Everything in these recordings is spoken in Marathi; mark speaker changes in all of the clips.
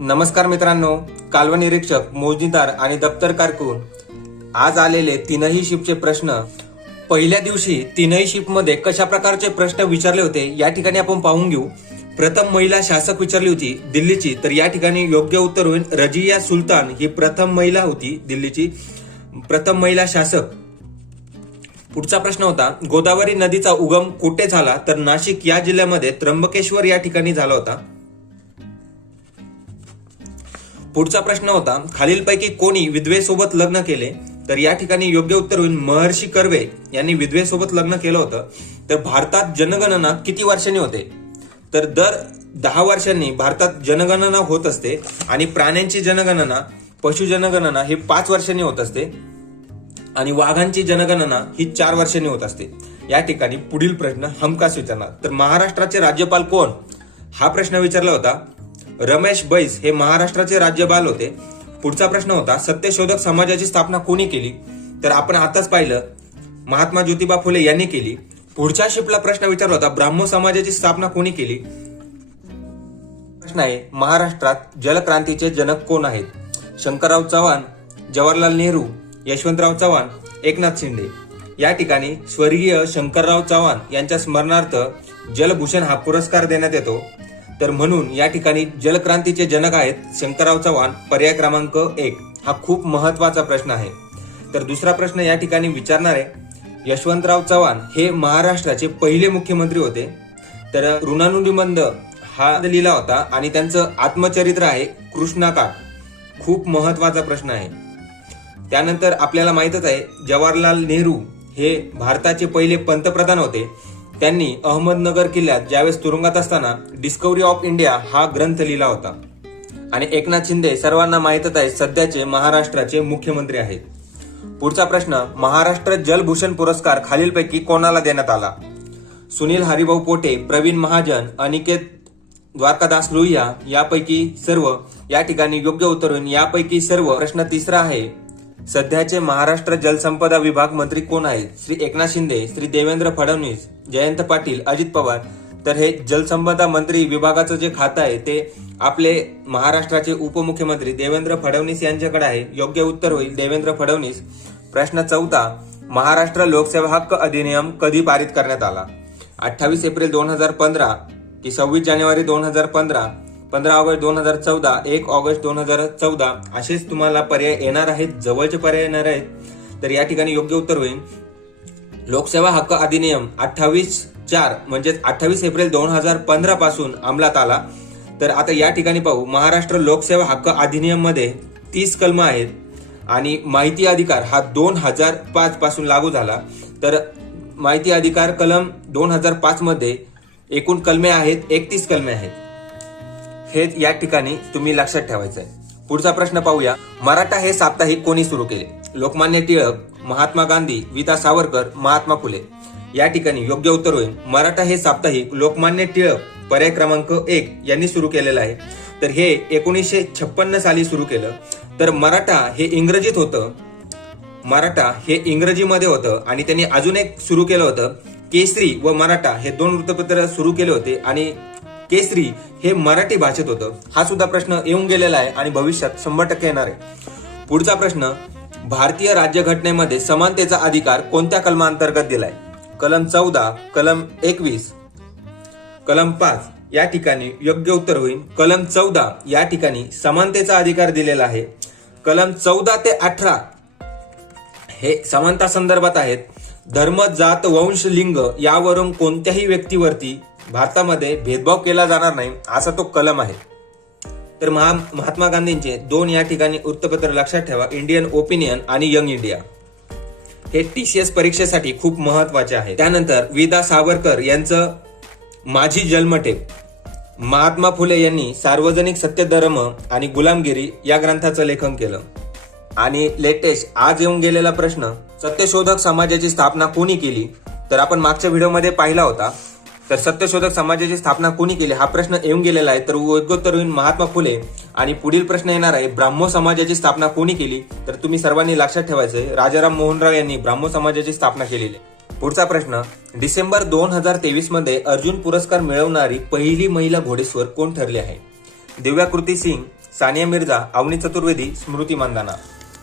Speaker 1: नमस्कार मित्रांनो कालवा निरीक्षक मोजणीदार आणि दप्तर कारकून आज आलेले तीनही शिपचे प्रश्न. पहिल्या दिवशी तीनही शिपमध्ये कशा प्रकारचे प्रश्न विचारले होते या ठिकाणी आपण पाहून घेऊ. प्रथम महिला शासक विचारली होती दिल्लीची. तर या ठिकाणी योग्य उत्तर होईल रजिया सुलतान ही प्रथम महिला होती दिल्लीची. प्रथम महिला शासक. पुढचा प्रश्न होता गोदावरी नदीचा उगम कुठे झाला? तर नाशिक या जिल्ह्यामध्ये त्र्यंबकेश्वर या ठिकाणी झाला होता. पुढचा प्रश्न होता खालीलपैकी कोणी विधवेसोबत लग्न केले? तर या ठिकाणी योग्य उत्तर होईल महर्षी कर्वे यांनी विधवेसोबत लग्न केलं होतं. तर भारतात जनगणना किती वर्षांनी होते? तर दर दहा वर्षांनी भारतात जनगणना होत असते आणि प्राण्यांची जनगणना पशु जनगणना ही पाच वर्षांनी होत असते आणि वाघांची जनगणना ही चार वर्षांनी होत असते. या ठिकाणी पुढील प्रश्न हमखास विचारणार. तर महाराष्ट्राचे राज्यपाल कोण? हा प्रश्न विचारला होता. रमेश बैस हे महाराष्ट्राचे राज्यपाल होते. पुढचा प्रश्न होता सत्यशोधक समाजाची स्थापना कोणी केली? तर आपण आताच पाहिलं महात्मा ज्योतिबा फुले यांनी केली. पुढच्या शिपला प्रश्न विचारला होता ब्राह्मण समाजाची स्थापना कोणी केली? प्रश्न आहे महाराष्ट्रात जलक्रांतीचे जनक कोण आहेत? शंकरराव चव्हाण जवाहरलाल नेहरू यशवंतराव चव्हाण एकनाथ शिंदे. या ठिकाणी स्वर्गीय शंकरराव चव्हाण यांच्या स्मरणार्थ जलभूषण हा पुरस्कार देण्यात येतो. तर म्हणून या ठिकाणी जलक्रांतीचे जनक आहेत शंकरराव चव्हाण पर्याय क्रमांक एक. हा खूप महत्त्वाचा प्रश्न आहे. तर दुसरा प्रश्न या ठिकाणी विचारणार आहे यशवंतराव चव्हाण हे महाराष्ट्राचे पहिले मुख्यमंत्री होते. तर ऋणानुनिबंध हा लिहिला होता आणि त्यांचं आत्मचरित्र आहे कृष्णाकाठ खूप महत्त्वाचा प्रश्न आहे. त्यानंतर आपल्याला माहितच आहे जवाहरलाल नेहरू हे भारताचे पहिले पंतप्रधान होते. त्यांनी अहमदनगर किल्ल्यात ज्यावेळेस तुरुंगात असताना डिस्कवरी ऑफ इंडिया हा ग्रंथ लिहिला होता. आणि एकनाथ शिंदे सर्वांना माहितच आहे सध्याचे महाराष्ट्राचे मुख्यमंत्री आहेत. पुढचा प्रश्न महाराष्ट्र जलभूषण पुरस्कार खालीलपैकी कोणाला देण्यात आला? सुनील हरिभाऊ पोटे प्रवीण महाजन अनिकेत द्वारकादास लोहिया यापैकी सर्व या ठिकाणी योग्य उतरून यापैकी सर्व प्रश्न तिसरा आहे सध्याचे महाराष्ट्र जलसंपदा विभाग मंत्री कोण आहेत? श्री एकनाथ शिंदे श्री देवेंद्र फडणवीस जयंत पाटील अजित पवार. तर हे जलसंपदा मंत्री विभागाचं जे खातं आहे ते आपले महाराष्ट्राचे उपमुख्यमंत्री देवेंद्र फडणवीस यांच्याकडे आहे. योग्य उत्तर होईल देवेंद्र फडणवीस. प्रश्न चौथा महाराष्ट्र लोकसेवा हक्क अधिनियम कधी पारित करण्यात आला? अठ्ठावीस एप्रिल दोन हजार पंधरा की सव्वीस जानेवारी दोन हजार पंधरा पंधरा ऑगस्ट दोन हजार चौदा एक ऑगस्ट दोन हजार चौदा असेच तुम्हाला पर्याय येणार आहेत जवळचे पर्याय येणार आहेत. तर या ठिकाणी योग्य उत्तर होईल. लोकसेवा हक्क अधिनियम अठ्ठावीस चार म्हणजेच अठ्ठावीस एप्रिल दोन हजार पंधरा पासून अंमलात आला. तर आता या ठिकाणी पाहू. महाराष्ट्र लोकसेवा हक्क अधिनियममध्ये तीस कलम आहेत आणि माहिती अधिकार हा दोन हजार पाच पासून लागू झाला. तर माहिती अधिकार कलम दोन हजार पाच मध्ये एकूण कलमे आहेत एकतीस कलमे आहेत. हे या ठिकाणी तुम्ही लक्षात ठेवायचं आहे पुढचा प्रश्न पाहूया. मराठा हे साप्ताहिक कोणी सुरू केले? लोकमान्य टिळक महात्मा गांधी विता सावरकर महात्मा फुले. या ठिकाणी योग्य उत्तर होईल. मराठा हे साप्ताहिक लोकमान्य टिळक पर्याय क्रमांक एक यांनी सुरू केलेलं आहे. तर हे एकोणीसशे छप्पन्न साली सुरू केलं. तर मराठा हे इंग्रजीत होतं. मराठा हे इंग्रजीमध्ये होतं आणि त्यांनी अजून एक सुरू केलं होतं. केसरी व मराठा हे दोन वृत्तपत्र सुरू केले होते आणि केसरी हे मराठी भाषेत होतं. हा सुद्धा प्रश्न येऊन गेलेला आहे आणि भविष्यात शंभर टक्के येणार आहे. पुढचा प्रश्न भारतीय राज्यघटनेमध्ये समानतेचा अधिकार कोणत्या कलमांतर्गत दिलाय? कलम चौदा कलम एकवीस कलम पाच या ठिकाणी योग्य उत्तर होईल. कलम चौदा या ठिकाणी समानतेचा अधिकार दिलेला आहे. कलम चौदा ते अठरा हे समानता संदर्भात आहेत. धर्म जात वंश लिंग यावरून कोणत्याही व्यक्तीवरती भारतामध्ये भेदभाव केला जाणार नाही असा तो कलम आहे. तर महा महात्मा गांधींचे दोन या ठिकाणी वृत्तपत्र लक्षात ठेवा इंडियन ओपिनियन आणि यंग इंडिया हे एस परीक्षेसाठी खूप महत्त्वाचे आहे. त्यानंतर विदा सावरकर यांचं माझी जन्मठेप महात्मा फुले यांनी सार्वजनिक सत्यधर्म आणि गुलामगिरी या ग्रंथाचं लेखन केलं. आणि लेटेस्ट आज येऊन गेलेला प्रश्न सत्यशोधक समाजाची स्थापना कोणी केली? तर आपण मागच्या व्हिडिओमध्ये पाहिला होता तर सत्यशोधक समाजाची स्थापना कोणी केली हा प्रश्न येऊन गेलेला आहे. तर योग्योत्तर महात्मा फुले आणि पुढील प्रश्न येणार आहे ब्राह्मो समाजाची स्थापना कोणी केली? तर तुम्ही सर्वांनी लक्षात ठेवायचे राजाराम मोहनराव यांनी ब्राह्मो समाजाची स्थापना केलेली आहे. पुढचा प्रश्न डिसेंबर दोन हजार तेवीसमध्ये अर्जुन पुरस्कार मिळवणारी पहिली महिला घोडेस्वर कोण ठरली आहे? दिव्याकृती सिंग सानिया मिर्झा अवनी चतुर्वेदी स्मृती मानदाना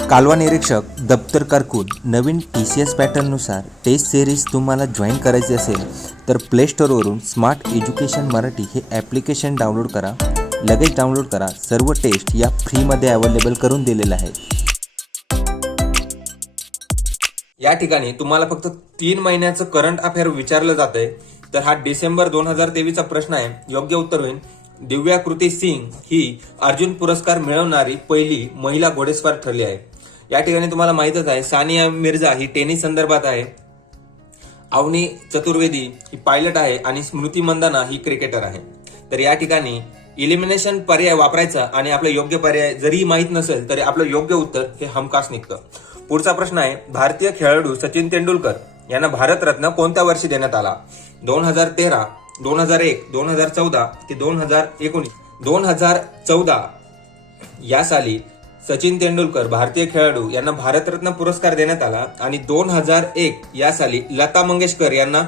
Speaker 2: कालवा निरीक्षक दप्तर कारकून नवीन टी सी एस पॅटर्ननुसार टेस्ट सिरीज तुम्हाला जॉईन करायची असेल तर प्ले स्टोअरवरून स्मार्ट एज्युकेशन मराठी हे ॲप्लिकेशन डाउनलोड करा. लगेच डाउनलोड करा. सर्व टेस्ट या फ्रीमध्ये अवेलेबल करून दिलेलं आहे
Speaker 1: या ठिकाणी तुम्हाला फक्त तीन महिन्याचं करंट अफेअर विचारलं जातंय. तर हा डिसेंबर दोन हजार तेवीसचा प्रश्न आहे. योग्य उत्तर होईल. दिव्या कृती सिंग ही अर्जुन पुरस्कार मिळवणारी पहिली महिला घोडेस्वार ठरली आहे. या ठिकाणी तुम्हाला माहितच आहे सानिया मिर्झा ही टेनिस संदर्भात आहे. अवनी चतुर्वेदी ही पायलट आहे आणि स्मृती मंदाना ही क्रिकेटर आहे. तर या ठिकाणी इलिमिनेशन पर्याय वापरायचा आणि आपला योग्य पर्याय जरी माहीत नसेल तरी आपलं योग्य उत्तर हे हमखास निघतं. पुढचा प्रश्न आहे भारतीय खेळाडू सचिन तेंडुलकर यांना भारतरत्न कोणत्या वर्षी देण्यात आला? दोन हजार तेरा दोन हजार एक दोन हजार चौदा ते दोन हजार एकोणीस? दोन हजार चौदा या साली सचिन तेंडुलकर भारतीय खेळाडू यांना भारतरत्न पुरस्कार देण्यात आला आणि दोन हजार एक या साली लता मंगेशकर यांना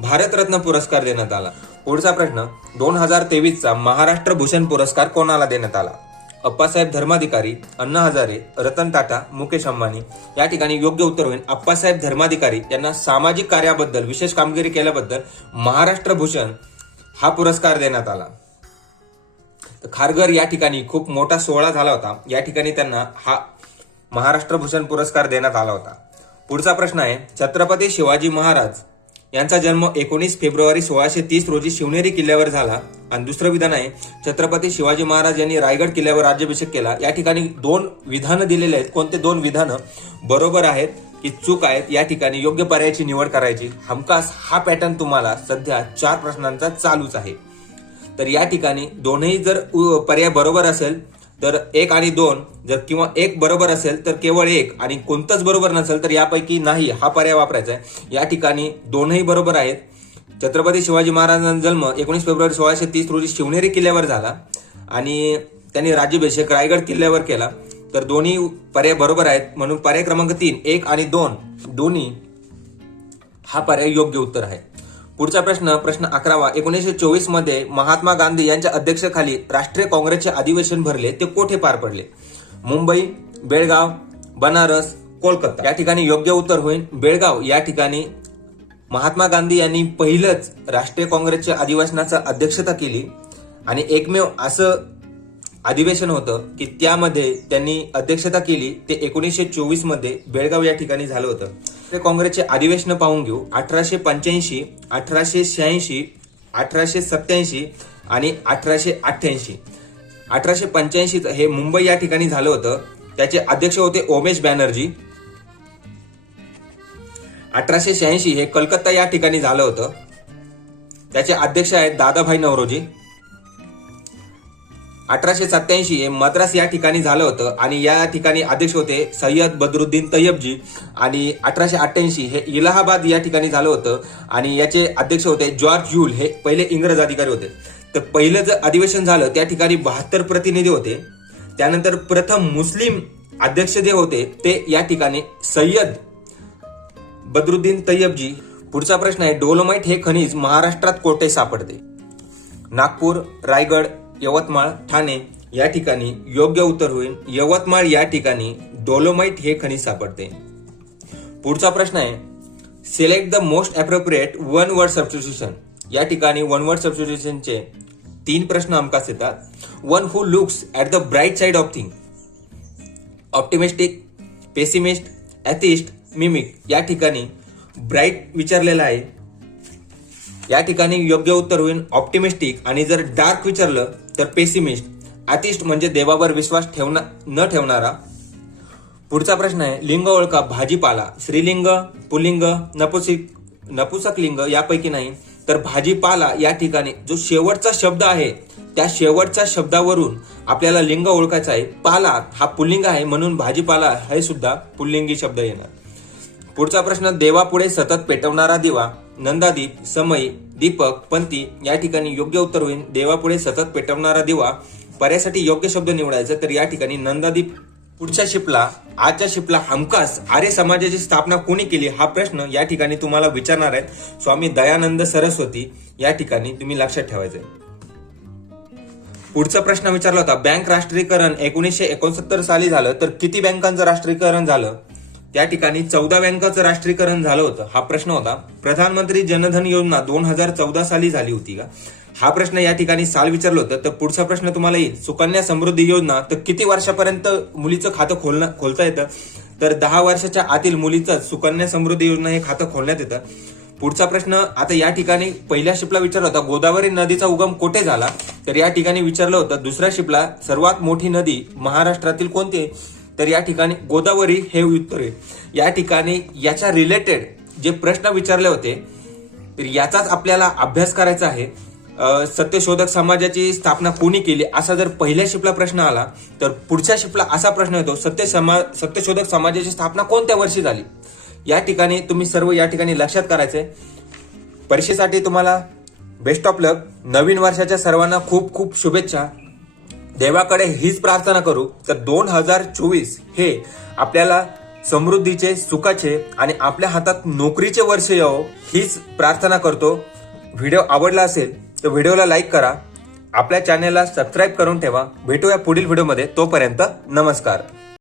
Speaker 1: भारतरत्न पुरस्कार देण्यात आला. पुढचा प्रश्न दोन हजार तेवीसचा महाराष्ट्र भूषण पुरस्कार कोणाला देण्यात आला? अप्पासाहेब धर्माधिकारी अण्णा हजारे रतन टाटा मुकेश अंबानी. या ठिकाणी योग्य उत्तर होईल. अप्पासाहेब धर्माधिकारी यांना सामाजिक कार्याबद्दल विशेष कामगिरी केल्याबद्दल महाराष्ट्र भूषण हा पुरस्कार देण्यात आला. खारघर या ठिकाणी खूप मोठा सोहळा झाला होता. या ठिकाणी त्यांना हा महाराष्ट्र भूषण पुरस्कार देण्यात आला होता. पुढचा प्रश्न आहे छत्रपती शिवाजी महाराज यांचा जन्म एकोणीस फेब्रुवारी सोळाशे तीस रोजी शिवनेरी किल्ल्यावर झाला. आणि दुसरं विधान आहे छत्रपती शिवाजी महाराज यांनी रायगड किल्ल्यावर राज्याभिषेक केला. या ठिकाणी दोन विधानं दिलेले आहेत. कोणते दोन विधानं? बरोबर आहेत की चूक आहेत या ठिकाणी योग्य पर्यायाची निवड करायची. हमखास हा पॅटर्न तुम्हाला सध्या चार प्रश्नांचा चालूच आहे. तर या ठिकाणी दोनही जर उ- पर्याय बरोबर असेल तर एक आणि दोन जर किंवा एक बरोबर असेल तर केवळ एक आणि कोणतंच बरोबर नसेल तर यापैकी नाही हा पर्याय वापरायचा आहे. या ठिकाणी दोनही बरोबर आहेत. छत्रपती शिवाजी महाराजांचा जन्म एकोणीस फेब्रुवारी सोळाशे तीस रोजी शिवनेरी किल्ल्यावर झाला आणि त्यांनी राज्याभिषेक रायगड किल्ल्यावर केला. तर दोन्ही पर्याय बरोबर आहेत. म्हणून पर्याय क्रमांक तीन एक आणि दोन दोन्ही हा पर्याय योग्य उत्तर आहे. पुढचा प्रश्न प्रश्न अकरावा. एकोणीसशे चोवीसमध्ये महात्मा गांधी यांच्या अध्यक्षाखाली राष्ट्रीय काँग्रेसचे अधिवेशन भरले ते कोठे पार पडले? मुंबई बेळगाव बनारस कोलकाता. या ठिकाणी योग्य उत्तर होईल. बेळगाव या ठिकाणी महात्मा गांधी यांनी पहिलंच राष्ट्रीय काँग्रेसच्या अधिवेशनाचा अध्यक्षता केली. आणि एकमेव असं अधिवेशन होतं की त्यामध्ये त्यांनी अध्यक्षता केली ते एकोणीसशे चोवीसमध्ये बेळगाव या ठिकाणी झालं होतं. ते काँग्रेसचे अधिवेशन पाहून घेऊ अठराशे पंच्याऐंशी अठराशे शहाऐंशी अठराशे सत्याऐंशी आणि अठराशे अठ्ठ्याऐंशी. अठराशे पंच्याऐंशी हे मुंबई या ठिकाणी झालं होतं. त्याचे अध्यक्ष होते ओमेश बॅनर्जी. अठराशे शहाऐंशी हे कलकत्ता या ठिकाणी झालं होतं. त्याचे अध्यक्ष आहेत दादाभाई नवरोजी. अठराशे सत्याऐंशी हे मद्रास या ठिकाणी झालं होतं आणि या ठिकाणी अध्यक्ष होते सय्यद बदरुद्दीन तय्यबजी आणि अठराशे अठ्ठ्याऐंशी हे इलाहाबाद या ठिकाणी झालं होतं आणि याचे अध्यक्ष होते जॉर्ज युल हे पहिले इंग्रज अधिकारी होते. तर पहिलं जर अधिवेशन झालं त्या ठिकाणी बहात्तर प्रतिनिधी होते. त्यानंतर प्रथम मुस्लिम अध्यक्ष जे होते ते या ठिकाणी सय्यद बदरुद्दीन तय्यबजी पुढचा प्रश्न आहे डोलोमाइट हे खनिज महाराष्ट्रात कोठे सापडते? नागपूर रायगड यवतमाळ ठाणे या ठिकाणी योग्य उत्तर होईल. यवतमाळ या ठिकाणी डोलोमाइट हे खनिज सापडते. पुढचा प्रश्न आहे select the most appropriate one word substitution या ठिकाणी वन वर्ड सबस्टिट्यूशनचे तीन प्रश्न हमखास येतात. One who looks at the bright side of thing optimistic pessimist atheist mimic या ठिकाणी ब्राईट विचारलेला आहे. या ठिकाणी योग्य उत्तर होईल ऑप्टिमिस्टिक आणि जर डार्क विचारलं तर पेसिमिस्ट अतिष्ट म्हणजे देवावर विश्वास ठेवणा न ठेवणारा. पुढचा प्रश्न आहे लिंग ओळखा भाजीपाला. स्त्रीलिंग पुलिंग नपुसिक नपुसक लिंग यापैकी नाही. तर भाजीपाला या ठिकाणी जो शेवटचा शब्द आहे त्या शेवटच्या शब्दावरून आपल्याला लिंग ओळखायचा आहे. पाला हा पुल्लिंग आहे म्हणून भाजीपाला हे सुद्धा पुल्लिंगी शब्द येणार. पुढचा प्रश्न देवापुढे सतत पेटवणारा दिवा. नंदादीप समयी दीपक पंथी या ठिकाणी योग्य उत्तर होईल. देवापुढे सतत पेटवणारा दिवा पर्यासाठी योग्य शब्द निवडायचा तर या ठिकाणी नंदादीप पुढच्या शिपला आजच्या शिपला हमखास आर्य समाजाची स्थापना कोणी केली हा प्रश्न या ठिकाणी तुम्हाला विचारणार आहेत. स्वामी दयानंद सरस्वती या ठिकाणी तुम्ही लक्षात ठेवायचे पुढचा प्रश्न विचारला होता बँक राष्ट्रीयकरण एकोणीसशे एकोणसत्तर साली झालं तर किती बँकांचं राष्ट्रीयकरण झालं? त्या ठिकाणी चौदा बँकाचं राष्ट्रीयकरण झालं होतं. हा प्रश्न होता. प्रधानमंत्री जनधन योजना दोन हजार चौदा साली झाली होती का? हा प्रश्न या ठिकाणी साल विचारलं होतं. तर पुढचा प्रश्न तुम्हाला येईल. सुकन्या समृद्धी योजना तर किती वर्षापर्यंत मुलीचं खातं खोलणं खोलता येतं? तर दहा वर्षाच्या आतील मुलीचं सुकन्या समृद्धी योजना हे खातं खोलण्यात येतं. पुढचा प्रश्न आता या ठिकाणी पहिल्या शिपला विचारला होता गोदावरी नदीचा उगम कोठे झाला? तर या ठिकाणी विचारलं होतं दुसऱ्या शिपला सर्वात मोठी नदी महाराष्ट्रातील कोणती आहे? तर या ठिकाणी गोदावरी हे उत्तर आहे. या ठिकाणी याच्या रिलेटेड जे प्रश्न विचारले होते तर याचाच आपल्याला अभ्यास करायचा आहे. सत्यशोधक समाजाची स्थापना कोणी केली? असा जर पहिल्या शिपला प्रश्न आला तर पुढच्या शिपला असा प्रश्न येतो सत्य समा सत्यशोधक समाजाची स्थापना कोणत्या वर्षी झाली? या ठिकाणी तुम्ही सर्व या ठिकाणी लक्षात करायचे परीक्षेसाठी तुम्हाला बेस्ट ऑफ लक नवीन वर्षाच्या सर्वांना खूप खूप शुभेच्छा. देवाकडे हीच प्रार्थना करू तर दोन हजार चोवीस हे आपल्याला समृद्धीचे सुखाचे आणि आपल्या हातात नोकरीचे वर्ष यावं हीच प्रार्थना करतो. व्हिडिओ आवडला असेल तर व्हिडिओला लाईक करा. आपल्या चॅनेलला सबस्क्राईब करून ठेवा. भेटूया पुढील व्हिडिओमध्ये. तोपर्यंत नमस्कार.